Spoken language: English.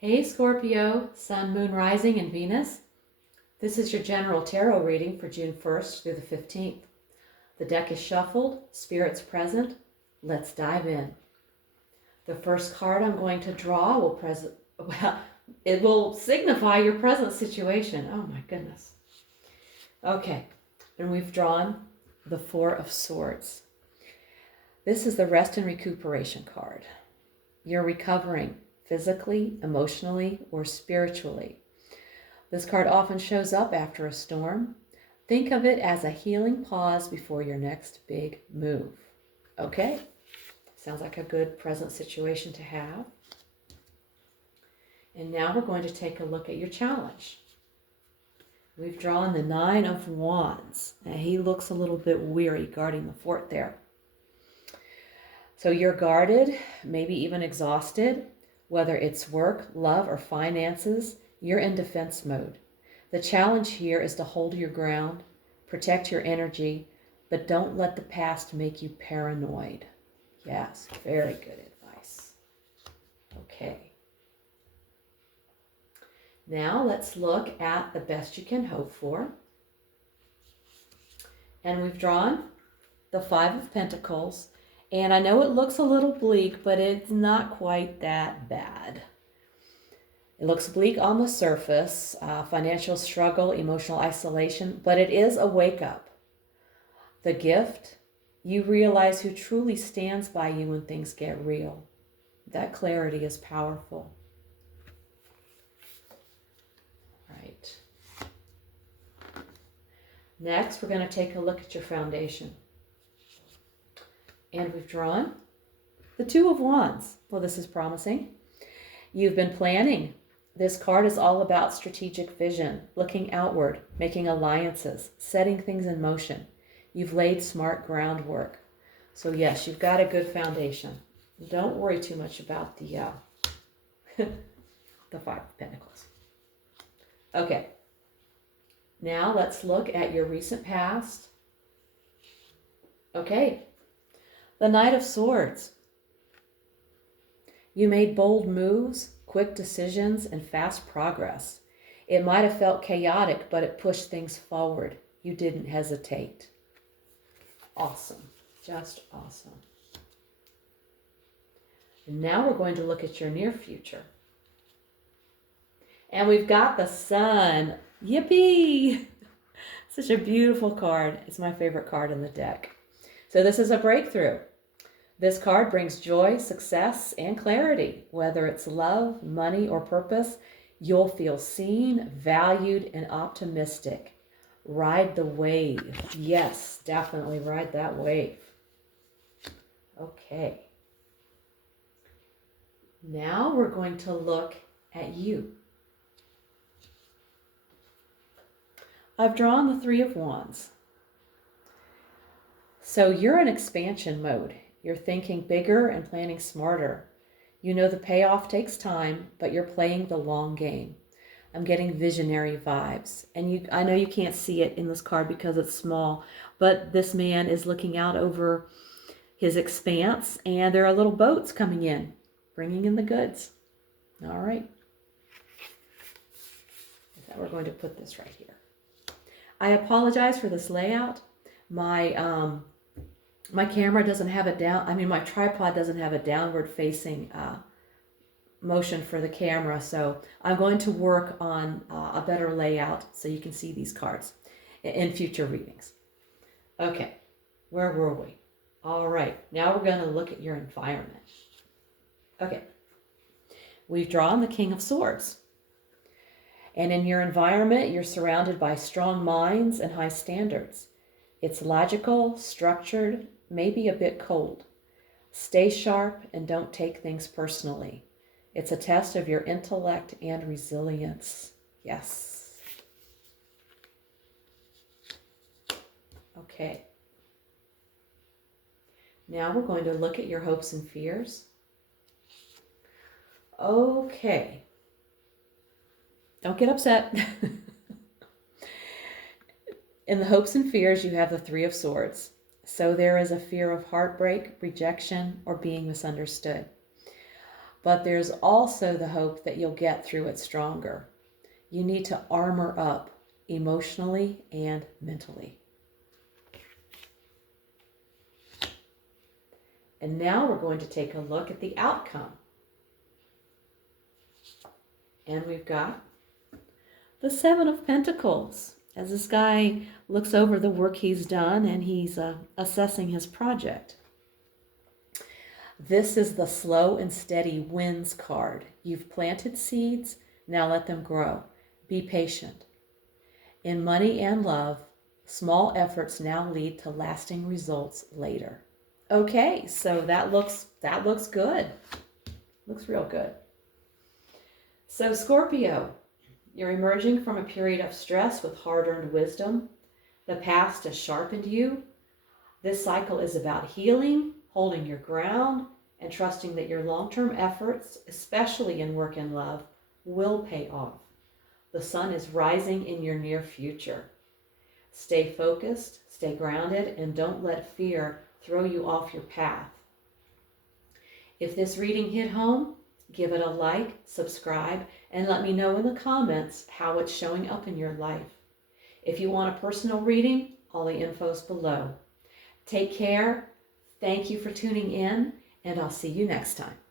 Hey Scorpio, Sun, Moon, Rising, and Venus. This is your general tarot reading for June 1st through the 15th. The deck is shuffled, spirits present. Let's dive in. The first card I'm going to draw it will signify your present situation. Oh my goodness. Okay, and we've drawn the Four of Swords. This is the rest and recuperation card. You're recovering physically, emotionally, or spiritually. This card often shows up after a storm. Think of it as a healing pause before your next big move. Okay, sounds like a good present situation to have. And now we're going to take a look at your challenge. We've drawn the Nine of Wands. Now he looks a little bit weary guarding the fort there. So you're guarded, maybe even exhausted. Whether it's work, love, or finances, you're in defense mode. The challenge here is to hold your ground, protect your energy, but don't let the past make you paranoid. Yes, very good advice. Okay. Now let's look at the best you can hope for. And we've drawn the Five of Pentacles. And I know it looks a little bleak, but it's not quite that bad. It looks bleak on the surface, financial struggle, emotional isolation, but it is a wake up. The gift, you realize who truly stands by you when things get real. That clarity is powerful. Right. Next, we're going to take a look at your foundation. And we've drawn the Two of Wands. Well, this is promising. You've been planning. This card is all about strategic vision, looking outward, making alliances, setting things in motion. You've laid smart groundwork. So yes, you've got a good foundation. Don't worry too much about the the Five of Pentacles. Okay. Now let's look at your recent past. Okay. The Knight of Swords. You made bold moves, quick decisions, and fast progress. It might have felt chaotic, but it pushed things forward. You didn't hesitate. Awesome. Just awesome. And now we're going to look at your near future. And we've got the Sun. Yippee! Such a beautiful card. It's my favorite card in the deck. So this is a breakthrough. This card brings joy, success, and clarity. Whether it's love, money, or purpose, you'll feel seen, valued, and optimistic. Ride the wave. Yes, definitely ride that wave. Okay. Now we're going to look at you. I've drawn the Three of Wands. So you're in expansion mode. You're thinking bigger and planning smarter. You know the payoff takes time, but you're playing the long game. I'm getting visionary vibes. And I know you can't see it in this card because it's small, but this man is looking out over his expanse, and there are little boats coming in, bringing in the goods. All right. We're going to put this right here. I apologize for this layout. My camera doesn't have my tripod doesn't have a downward facing motion for the camera. So I'm going to work on a better layout so you can see these cards in future readings. Okay, where were we? All right, now we're going to look at your environment. Okay, we've drawn the King of Swords. And in your environment, you're surrounded by strong minds and high standards. It's logical, structured, maybe a bit cold. Stay sharp and don't take things personally. It's a test of your intellect and resilience. Yes. Okay. Now we're going to look at your hopes and fears. Okay. Don't get upset. In the hopes and fears, you have the Three of Swords. So there is a fear of heartbreak, rejection, or being misunderstood. but there's also the hope that you'll get through it stronger. You need to armor up emotionally and mentally. And now we're going to take a look at the outcome. And we've got the Seven of Pentacles, as this guy looks over the work he's done and he's assessing his project. This is the slow and steady wins card. You've planted seeds, now let them grow. Be patient. In money and love, small efforts now lead to lasting results later. Okay, so that looks good. Looks real good. So Scorpio, you're emerging from a period of stress with hard-earned wisdom. The past has sharpened you. This cycle is about healing, holding your ground, and trusting that your long-term efforts, especially in work and love, will pay off. The sun is rising in your near future. Stay focused, stay grounded, and don't let fear throw you off your path. If this reading hit home, give it a like, subscribe, and let me know in the comments how it's showing up in your life. If you want a personal reading, all the info's below. Take care. Thank you for tuning in, and I'll see you next time.